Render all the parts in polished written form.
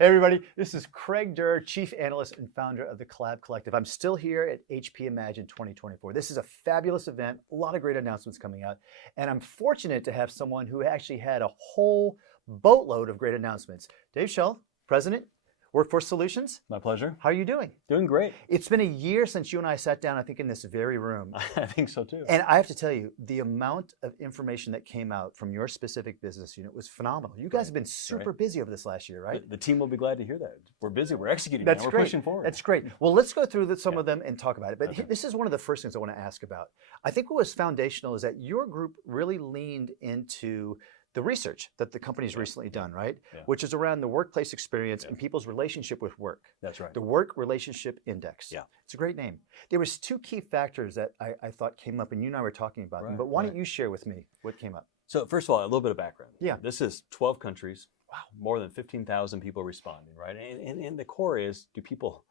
everybody, this is Craig Durr, Chief Analyst and founder of the Collab Collective. I'm still here at HP Imagine 2024. This is a fabulous event, a lot of great announcements coming out, and I'm fortunate to have someone who actually had a whole boatload of great announcements. Dave Shull, President, Workforce Solutions. My pleasure. How are you doing? Doing great. It's been a year since you and I sat down, I think, in this very room. I think so too. And I have to tell you, the amount of information that came out from your specific business unit was phenomenal. You guys have been super busy over this last year, right? The team will be glad to hear that. We're busy, we're executing, That's we're great. pushing forward. That's great. Well, let's go through some of them and talk about it. But this is one of the first things I want to ask about. I think what was foundational is that your group really leaned into the research that the company's recently done, right? Yeah. Which is around the workplace experience and people's relationship with work. That's right. The Work Relationship Index. Yeah. It's a great name. There was two key factors that I thought came up, and you and I were talking about them, but why don't you share with me what came up? So first of all, a little bit of background. Yeah. This is 12 countries. Wow. More than 15,000 people responding, right? And the core is, do people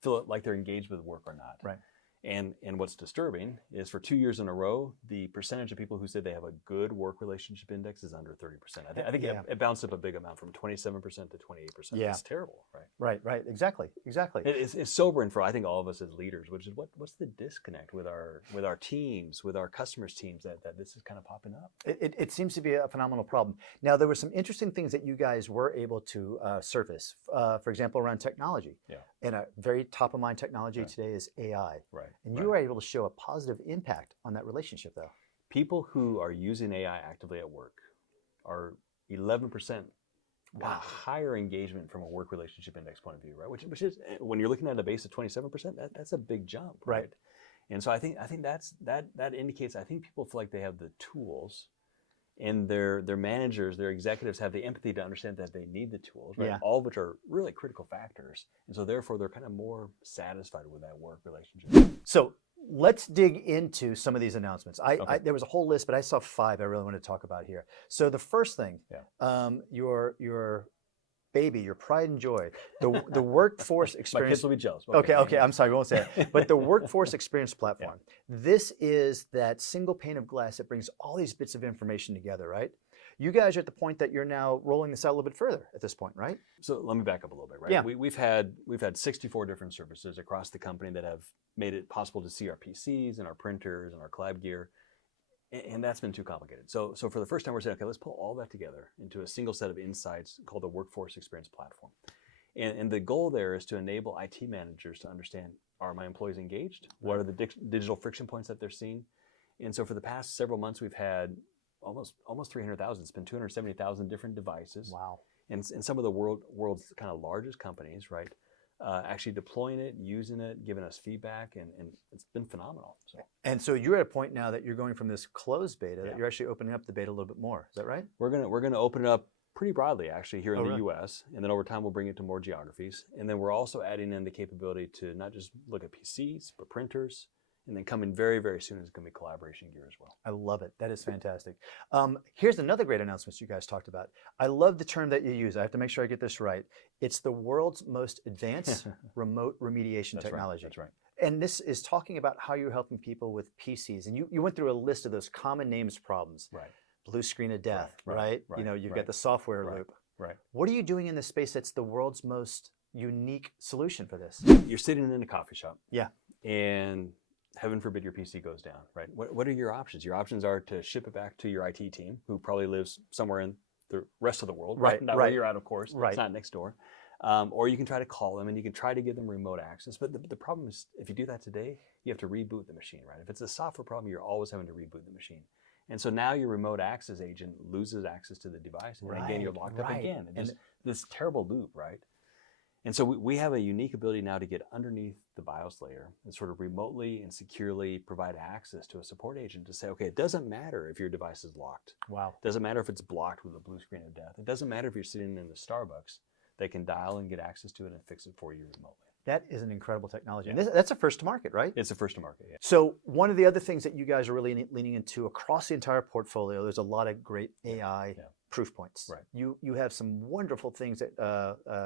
feel like they're engaged with work or not? Right. And what's disturbing is for 2 years in a row, the percentage of people who said they have a good work relationship index is under 30%. I think it bounced up a big amount from 27% to 28%. Yeah. It's terrible, right? Right. Exactly. It's sobering for, I think, all of us as leaders, which is what's the disconnect with our teams, with our customers' teams, that this is kind of popping up? It seems to be a phenomenal problem. Now, there were some interesting things that you guys were able to surface. For example, around technology. Yeah. And a very top of mind technology today is AI. Right. And you were able to show a positive impact on that relationship, though. People who are using AI actively at work are 11% higher engagement from a work relationship index point of view, right? Which is, when you're looking at a base of 27%, that's a big jump, right? And so I think that indicates, I think people feel like they have the tools, and their managers, their executives have the empathy to understand that they need the tools, right? Yeah. All of which are really critical factors. And so therefore they're kind of more satisfied with that work relationship. So let's dig into some of these announcements. There was a whole list, but I saw 5 I really want to talk about here. So the first thing, your baby, your pride and joy, the workforce experience. My kids will be jealous. Okay, I'm sorry, we won't say it. But the workforce experience platform. This is that single pane of glass that brings all these bits of information together, right? You guys are at the point that you're now rolling this out a little bit further at this point, right? So let me back up a little bit, right? Yeah. We've had 64 different services across the company that have made it possible to see our PCs and our printers and our Collab gear. And that's been too complicated. So for the first time, we're saying, okay, let's pull all that together into a single set of insights called the Workforce Experience Platform. And the goal there is to enable IT managers to understand, are my employees engaged? What are the digital friction points that they're seeing? And so for the past several months, we've had almost 300,000. It's been 270,000 different devices. Wow. And some of the world's kind of largest companies, right? Actually deploying it, using it, giving us feedback, and it's been phenomenal. And so you're at a point now that you're going from this closed beta that you're actually opening up the beta a little bit more. Is that right? We're gonna open it up pretty broadly, actually, here in the U.S., and then over time we'll bring it to more geographies. And then we're also adding in the capability to not just look at PCs, but printers. And then coming very, very soon is going to be collaboration gear as well. I love it. That is fantastic. Here's another great announcement you guys talked about. I love the term that you use. I have to make sure I get this right. It's the world's most advanced remote remediation technology. That's right. And this is talking about how you're helping people with PCs. And you went through a list of those common names problems. Right. Blue screen of death, right? You know, you've got the software loop. Right. What are you doing in this space that's the world's most unique solution for this? You're sitting in a coffee shop. Yeah. And heaven forbid your PC goes down, right? What are your options? Your options are to ship it back to your IT team, who probably lives somewhere in the rest of the world, right? Not where you're at, of course. Right. It's not next door. Or you can try to call them, and you can try to give them remote access. But the problem is, if you do that today, you have to reboot the machine, right? If it's a software problem, you're always having to reboot the machine. And so now your remote access agent loses access to the device, and again, you're locked up again. And this terrible loop, right? And so we have a unique ability now to get underneath the BIOS layer and sort of remotely and securely provide access to a support agent to say, okay, it doesn't matter if your device is locked. Wow. It doesn't matter if it's blocked with a blue screen of death. It doesn't matter if you're sitting in the Starbucks. They can dial and get access to it and fix it for you remotely. That is an incredible technology. And that's a first to market, right? It's a first to market, yeah. So one of the other things that you guys are really leaning into across the entire portfolio, there's a lot of great AI proof points. Right. You have some wonderful things that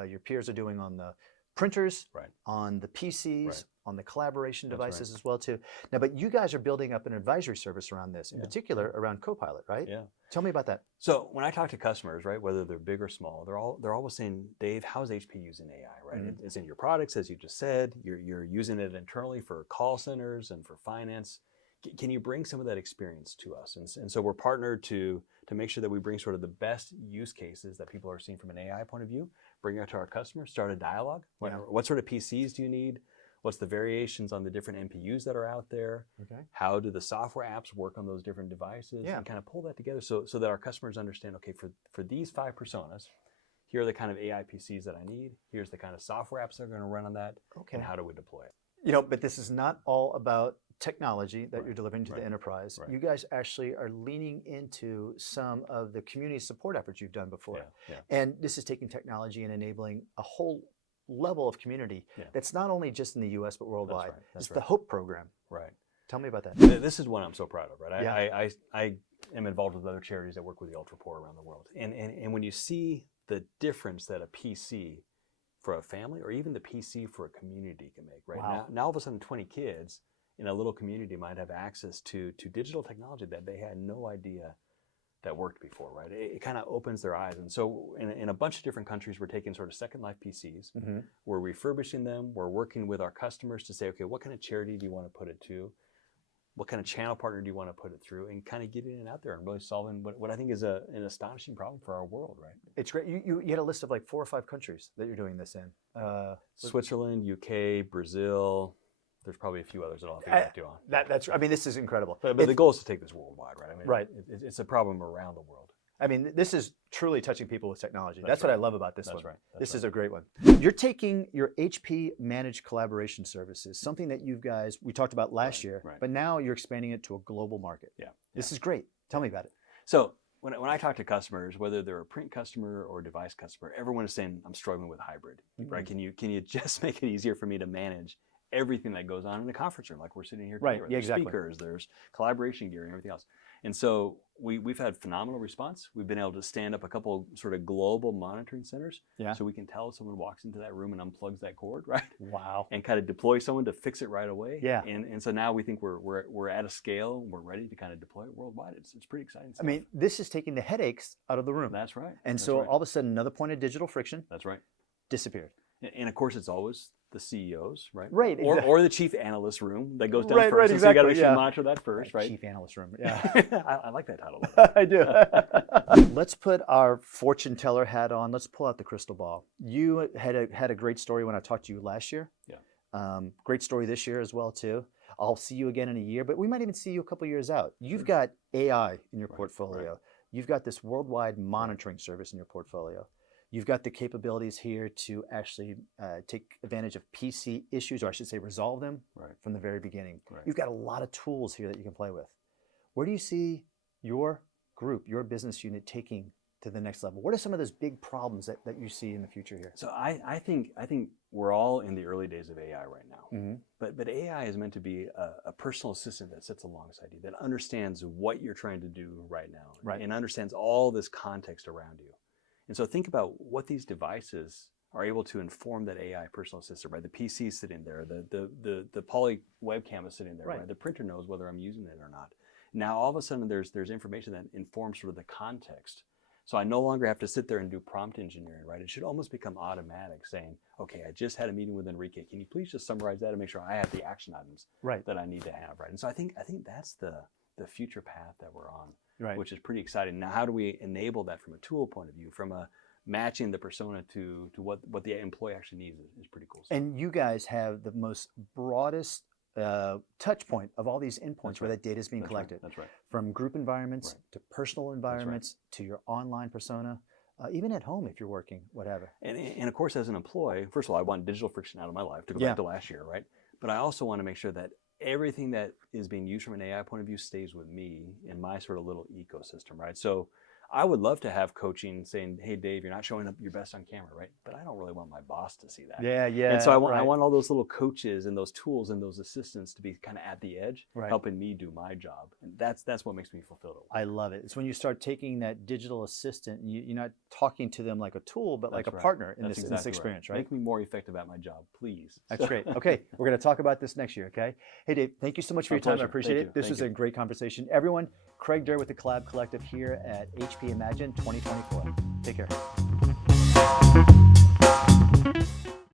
your peers are doing on the printers, Right. on the PCs, Right. on the collaboration That's right. devices as well too. Now, but you guys are building up an advisory service around this, in Yeah. particular around Copilot, right? Yeah. Tell me about that. So when I talk to customers, right, whether they're big or small, they're always saying, Dave, how's HP using AI, right? Mhm. It's in your products, as you just said. You're using it internally for call centers and for finance. Can you bring some of that experience to us? And so we're partnered to make sure that we bring sort of the best use cases that people are seeing from an AI point of view, bring it to our customers, start a dialogue. Yeah. What sort of PCs do you need? What's the variations on the different NPUs that are out there? Okay. How do the software apps work on those different devices? Yeah. And kind of pull that together so that our customers understand, okay, for these 5 personas, here are the kind of AI PCs that I need. Here's the kind of software apps that are going to run on that. Okay. And how do we deploy it? But this is not all about technology that Right. you're delivering to the Right. enterprise. Right. You guys actually are leaning into some of the community support efforts you've done before. Yeah. And this is taking technology and enabling a whole level of community Yeah. that's not only just in the US, but worldwide. right. That's It's the right. HOPE program. Right. Tell me about that. This is one I'm so proud of, right? Yeah. I am involved with other charities that work with the ultra poor around the world. And when you see the difference that a PC for a family or even the PC for a community can make, right? Wow. Now all of a sudden 20 kids in a little community might have access to digital technology that they had no idea that worked before, right? It kind of opens their eyes. And so in a bunch of different countries, we're taking sort of Second Life PCs, Mm-hmm. we're refurbishing them, we're working with our customers to say, okay, what kind of charity do you want to put it to? What kind of channel partner do you want to put it through? And kind of getting it out there and really solving what I think is an astonishing problem for our world, right? It's great. You had a list of like 4 or 5 countries that you're doing this in. Switzerland, UK, Brazil. There's probably a few others that I'll have to get back to you on. This is incredible. But the goal is to take this worldwide, right? I mean, Right. It's a problem around the world. This is truly touching people with technology. That's That's what right. I love about this That's one. right. That's This is right. a great one. You're taking your HP managed collaboration services, something that you guys, we talked about last year, right. but now you're expanding it to a global market. Yeah. This is great. Tell me about it. So when I talk to customers, whether they're a print customer or a device customer, everyone is saying, I'm struggling with hybrid, right? Can you just make it easier for me to manage everything that goes on in the conference room, like we're sitting here today, Right. right? Yeah, There's exactly. speakers, there's collaboration gear and everything else. And so we've had phenomenal response. We've been able to stand up a couple sort of global monitoring centers. Yeah. So we can tell if someone walks into that room and unplugs that cord, right? Wow. And kind of deploy someone to fix it right away. Yeah. And so now we think we're at a scale, we're ready to kind of deploy it worldwide. It's pretty exciting stuff. This is taking the headaches out of the room. That's right. And That's so right. all of a sudden, another point of digital friction That's right. disappeared. And of course, it's always the CEOs, right? Right, exactly. Or the chief analyst room that goes down Right, first. right, And so you got to exactly, make sure yeah. you monitor that first, right? Chief analyst room. Yeah. I like that title. I do. Let's put our fortune teller hat on. Let's pull out the crystal ball. You had a great story when I talked to you last year. Yeah. Great story this year as well too. I'll see you again in a year, but we might even see you a couple years out. You've got AI in your portfolio. right. You've got this worldwide monitoring service in your portfolio. You've got the capabilities here to actually take advantage of PC issues, or I should say resolve them Right. from the very beginning. Right. You've got a lot of tools here that you can play with. Where do you see your group, your business unit taking to the next level? What are some of those big problems that you see in the future here? So I think we're all in the early days of AI right now. Mm-hmm. But AI is meant to be a personal assistant that sits alongside you, that understands what you're trying to do right now, Right. and understands all this context around you. And so think about what these devices are able to inform that AI personal assistant, right? The PC is sitting there, the poly webcam is sitting there, Right. right? The printer knows whether I'm using it or not. Now all of a sudden there's information that informs sort of the context. So I no longer have to sit there and do prompt engineering, right? It should almost become automatic, saying, okay, I just had a meeting with Enrique. Can you please just summarize that and make sure I have the action items Right. that I need to have, right? And so I think that's the future path that we're on, Right. which is pretty exciting. Now, how do we enable that from a tool point of view, from a matching the persona to what the employee actually needs is pretty cool stuff. And you guys have the most broadest touch point of all these endpoints where that data is being collected. That's right. From group environments Right. to personal environments to your online persona, even at home if you're working, whatever. And of course, as an employee, first of all, I want digital friction out of my life, to go Yeah. back to last year, right? But I also want to make sure that everything that is being used from an AI point of view stays with me in my sort of little ecosystem, right? So I would love to have coaching saying, hey, Dave, you're not showing up your best on camera, right? But I don't really want my boss to see that. Yeah, yeah. And so I want right. all those little coaches and those tools and those assistants to be kind of at the edge, Right. helping me do my job. And that's what makes me fulfilled. I love it. It's when you start taking that digital assistant, and you're not talking to them like a tool, but like a That's right. partner in That's this exactly experience, right? Make me more effective at my job, please. That's great. Okay, we're going to talk about this next year, okay? Hey, Dave, thank you so much for My your time. I pleasure. appreciate Thank it. you. This Thank was you. a great conversation. Everyone, Craig Durr with the Collab Collective here at HP Imagine 2024. Take care.